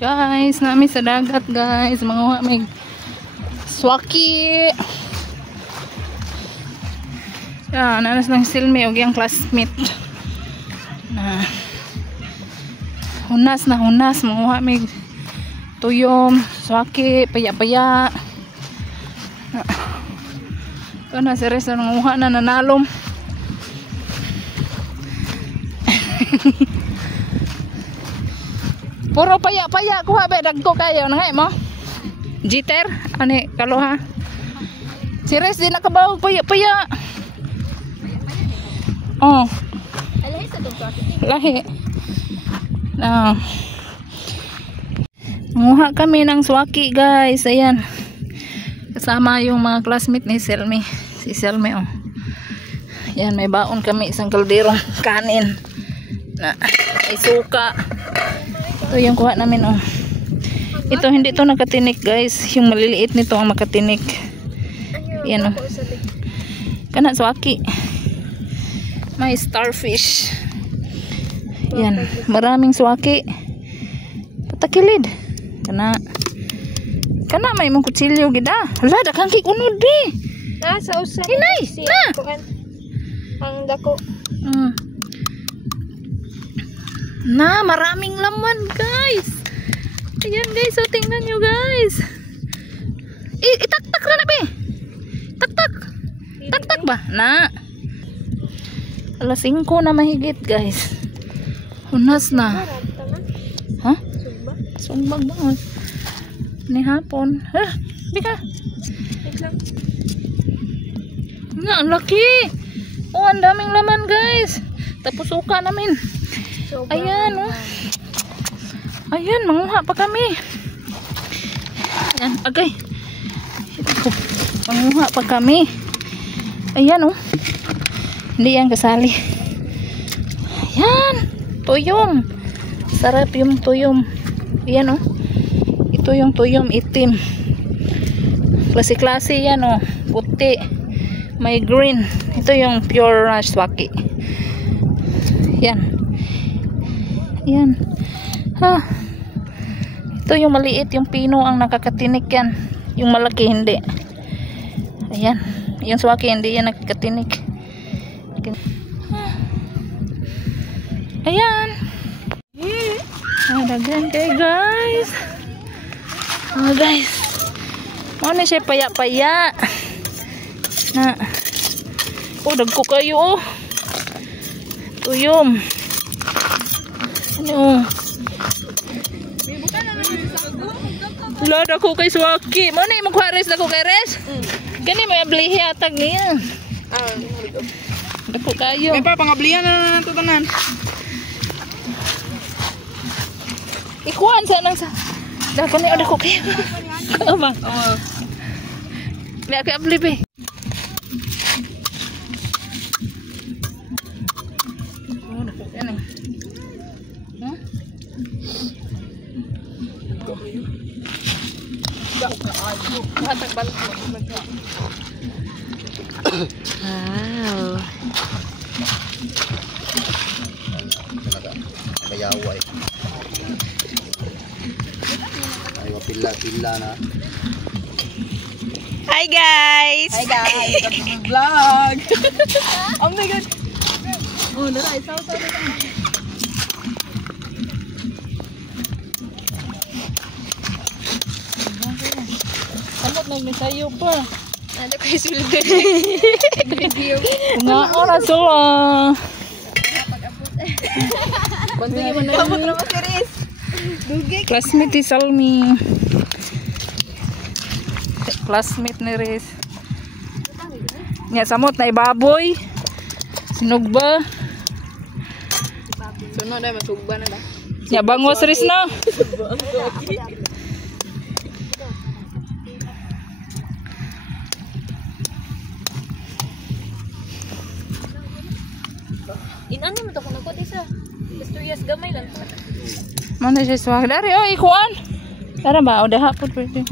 Guys, nami sa dagat guys, mga may swaki. Yan, nanas lang silmi og yang classmate. Na hunas mga may tuyom, swaki, paya-paya. Ito na si Res na nanguha na nanalom. Puro paya-paya kuha ba dagko kayo nangay mo? Jiter ani kaloha. Si Res di nakabawag paya-paya. Oh. Lahi sa dugto. Lahi. Nah. Nanguha kami ng swaki guys, ayan. Kasama yung mga classmate ni Selmi. Si Selmi oh. Yan, may baon kami isang kalderong kanin. Na may suka. Ito yung kuha namin oh. Ito hindi to nakatinik guys. Yung maliliit nito ang makatinik. Yan oh. Kana swaki. May starfish. Yan, maraming swaki. Patakilid. Kana may mong kutsilyo gid ah. Hala daghang kay unod di. Sa usa. Hinay. Na. Ang dako. Na, maraming laman guys. Ayan guys, so tingnan nyo guys. Itaktak na be. Taktak. Taktak ba? Na. Alas 5 na mahigit guys. Hunas na. Ha? Sumbag ba? Ni hapon. Ha? Bika. Nga, ang laki. Oh, ang daming laman guys. Tapos suka namin. Ayan oh. Ayan, manguha pa kami. Ayan, agay. Manguha pa kami. Ayan oh. Hindi yan kasali. Ayan, tuyom. Sarap yung tuyom. Ayan oh. Ito yung tuyom itim. Klase-klase yan oh. Puti. May green. Ito yung pure swaki. Yan. Yan. Ha. Ito yung maliit, yung pino ang nakakatinik yan. Yung malaki hindi. Ayan. Yung swaki hindi yan nakakatinik. Ayan. Dagan kayo guys. Guys. Ano siya paya-paya. Na. Oh, dagko kayo oh. Tuyom. Ano? Lada ko kay swaki. Mo na imong Res na ko kay Res. Gani may ablihi atag niya. Dagko kayo. May pa pangablihan na nato tanan. Ikuan sa nang sa. Dako ni dako kayo. Ama. Oo. May kay abli be. Wow. Kayawa eh. Ay, pila-pila na. Hi guys. Hi guys. Vlog. Oh my god. Oh, dara isaw sa Samot na may sayo pa. ano ko isulod. Video. Nga oras sila. Kontinue mo na. Kamot na series. Dugay. Classmate ni Salmi. Classmate ni Res. Nya samot na ibaboy. Sinugba. Sunod ay masugba na da. Nya bangos Res na. Inano mo to kung nagkot isa. Istoriyas gamay lang. Mana siya swag dari oh ikuan. Tara ba udah hapon pwede.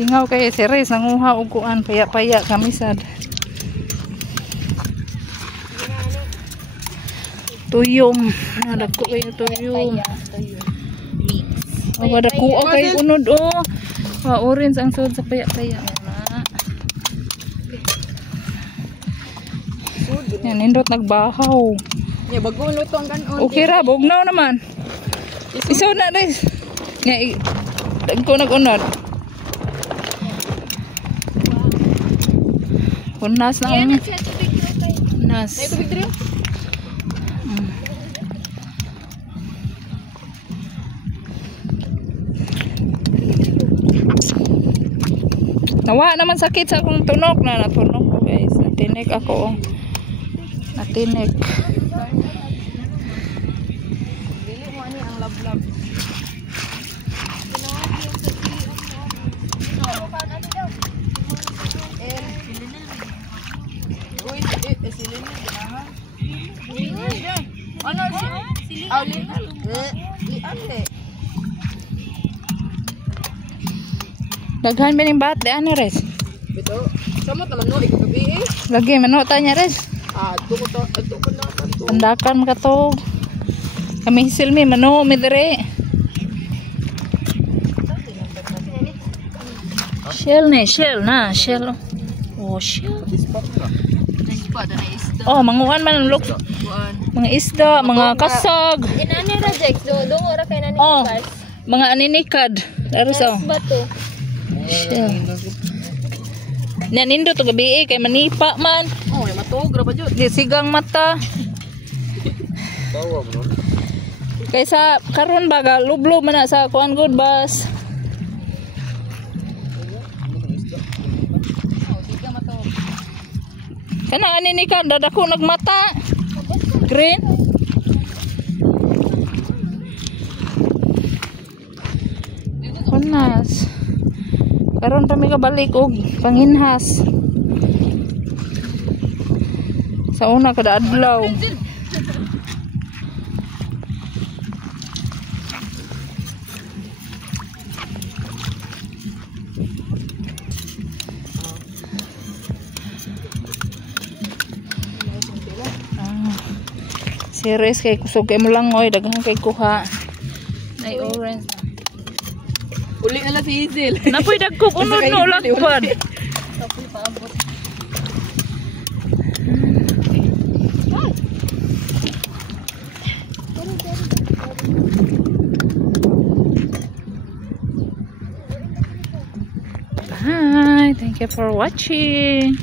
Dingaw kay si Res nanguha og kuan paya-paya kami sad. Tuyom. Nadako kayo tuyom. Oh, nadako kay unod oh. Orange ang sud sa paya-paya na. Yan indot nagbahaw. Ya bagong luto ang kanon. Okay ra, bugnaw naman. Isaw na res. Nga dagko nag-unod. Kunas na ang nas. Ay tubig diri. Nawa naman sakit sa akong tunok na natunog ko guys. Natinik ako. Natinik. Dili mo ani ang lablab. Uy, silin na ginahan. Ano si? Aulin na. Ate. Daghan ba ning bat di ano res? Bito. Samot naman no ikaw gabi eh. Lagi manota niya res. Adto ko na to. Pandakan ka to. Kami silmi mano mi dire. Shell na, shell. Oh, shell. Oh, manguhan man ang look. Mga isda, mga kasag. Inani ra Jex, do ora kay nani Oh, guys. mga aninikad. Daros oh. Bato. Shell. Nanindo to gabi kay manipa man. Oh, matog ra ba jud? Di sigang mata. Tawa mo no? Kaysa karon baga lublob man na sa kuan good bus. Kana aninikad dadako nagmata. Green. Kunas. Karon kami kabalik og panginhas. Sa una kada adlaw. Series kay kusog kay mo lang oy daghang kay kuha. Nay orange. Uli ala si Hazel. Napoy dagkog unod no lakwan. Hi, thank you for watching.